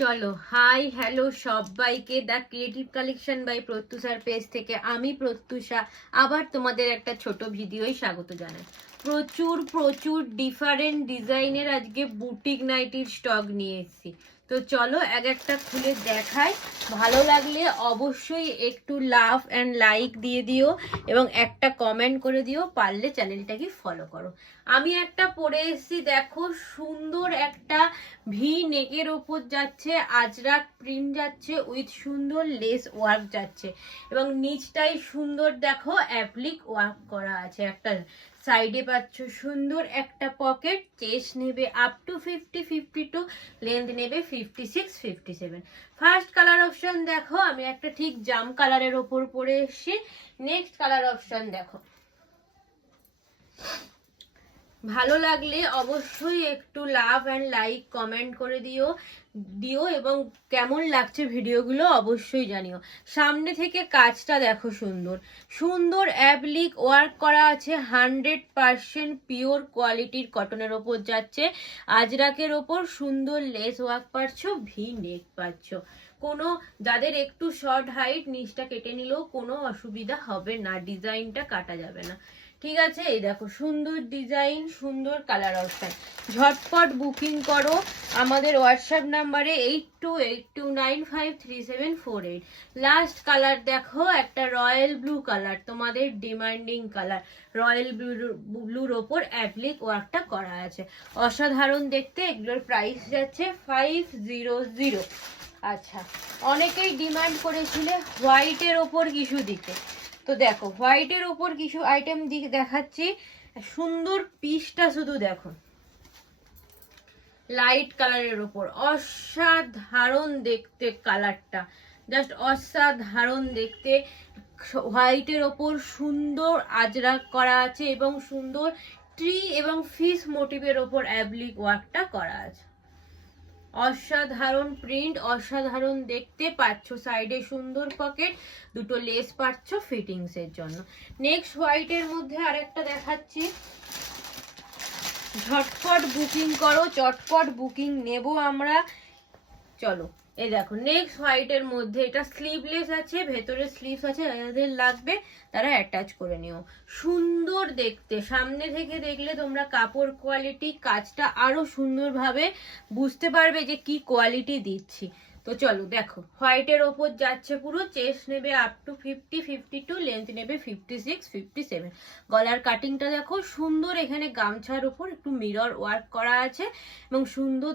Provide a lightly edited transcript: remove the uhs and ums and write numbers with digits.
চলো hi hello সবাইকে the creative collection by প্রত্যুষার পেজ থেকে আমি প্রত্যুষা আবার তোমাদের একটা ছোট ভিডিওই স্বাগত জানাই। প্রচুর প্রচুর ডিফারেন্ট ডিজাইনের আজকে বুটিক নাইটির স্টক নিয়ে এসেছি। তো চলো এক একটা খুলে দেখাই। ভালো লাগলে অবশ্যই একটু লাভ অ্যান্ড লাইক দিয়ে দিও এবং একটা কমেন্ট করে দিও, পারলে চ্যানেলটাকে ফলো করো। আমি একটা পরে এসেছি, দেখো সুন্দর একটা ভি নেকের ওপর যাচ্ছে, আজরাক প্রিন্ট যাচ্ছে উইথ সুন্দর লেস ওয়ার্ক যাচ্ছে এবং নিচটাই সুন্দর দেখো অ্যাপ্লিক ওয়ার্ক করা আছে। একটা সাইডে পাচ্ছ সুন্দর একটা পকেট, চেস্ট নেবে আপ টু 50-52, লেন্থ নেবে 56-57। ফার্স্ট কালার অপশন দেখো, আমি একটা ঠিক জাম কালারের ওপর পরে এসেছি। নেক্সট কালার অপশন দেখো, ভালো লাগলে অবশ্যই একটু লাভ অ্যান্ড লাইক কমেন্ট করে দিও এবং কেমন লাগছে ভিডিওগুলো অবশ্যই জানিও। সামনে থেকে কাজটা দেখো, সুন্দর সুন্দর অ্যাপ্লিক ওয়ার্ক করা আছে, 100% পিওর কোয়ালিটির কটনের ওপর যাচ্ছে, আজরাকের ওপর সুন্দর লেস ওয়ার্ক পাচ্ছ, ভি নেক পাচ্ছ। কোনো যাদের একটু শর্ট হাইট নিচটা কেটে নিলেও কোনো অসুবিধা হবে না, ডিজাইনটা কাটা যাবে না। ঠিক আছে, এই দেখো সুন্দর ডিজাইন, সুন্দর কালার অপশন। ঝটপট বুকিং করো আমাদের হোয়াটসঅ্যাপ নাম্বারে 8282953748। লাস্ট কালার দেখো, একটা রয়্যাল ব্লু কালার, তোমাদের ডিমান্ডিং কালার। রয়্যাল ব্লুর ওপর অ্যাপ্লিক ওয়ার্কটা করা আছে, অসাধারণ দেখতে। এগুলোর প্রাইস যাচ্ছে 500। আচ্ছা, অনেকেই ডিমান্ড করেছিলে হোয়াইটের ওপর কিছু দিতে, তো দেখো হোয়াইটের ওপর কিছু আইটেম দেখাচ্ছি। সুন্দর পিসটা শুধু দেখো, লাইট কালারের ওপর অসাধারণ দেখতে, কালারটা জাস্ট অসাধারণ দেখতে। হোয়াইটের ওপর সুন্দর আজরাক করা আছে এবং সুন্দর ট্রি এবং ফিশ মোটিভের ওপর অ্যাপ্লিক ওয়ার্কটা করা আছে। অসাধারণ প্রিন্ট, অসাধারণ দেখতে পাচ্ছ। সাইডে সুন্দর পকেট, দুটো লেস পাচ্ছ ফিটিংস এর জন্য। নেক্সট হোয়াইটের মধ্যে আরেকটা দেখাচ্ছি, ঝটপট বুকিং করো, চটপট বুকিং নেব আমরা। চলো এই দেখো নেক্সট হোয়াইটের মধ্যে, এটা স্লিভলেস আছে, ভেতরে স্লিভস আছে, যাদের লাগবে তারা অ্যাটাচ করে নিও। সুন্দর দেখতে, সামনে থেকে দেখলে তোমরা কাপড় কোয়ালিটি, কাজটা আরো সুন্দরভাবে বুঝতে পারবে যে কি কোয়ালিটি দিচ্ছি। তো চলো দেখো, হোয়াইটের ওপর যাচ্ছে পুরো, চেস্ট নেবে আপ টু 50-52, লেন্থ নেবে 56-57। গলার কাটিংটা দেখো সুন্দর, এখানে গামছার উপর একটু মিরর ওয়ার্ক করা আছে এবং সুন্দর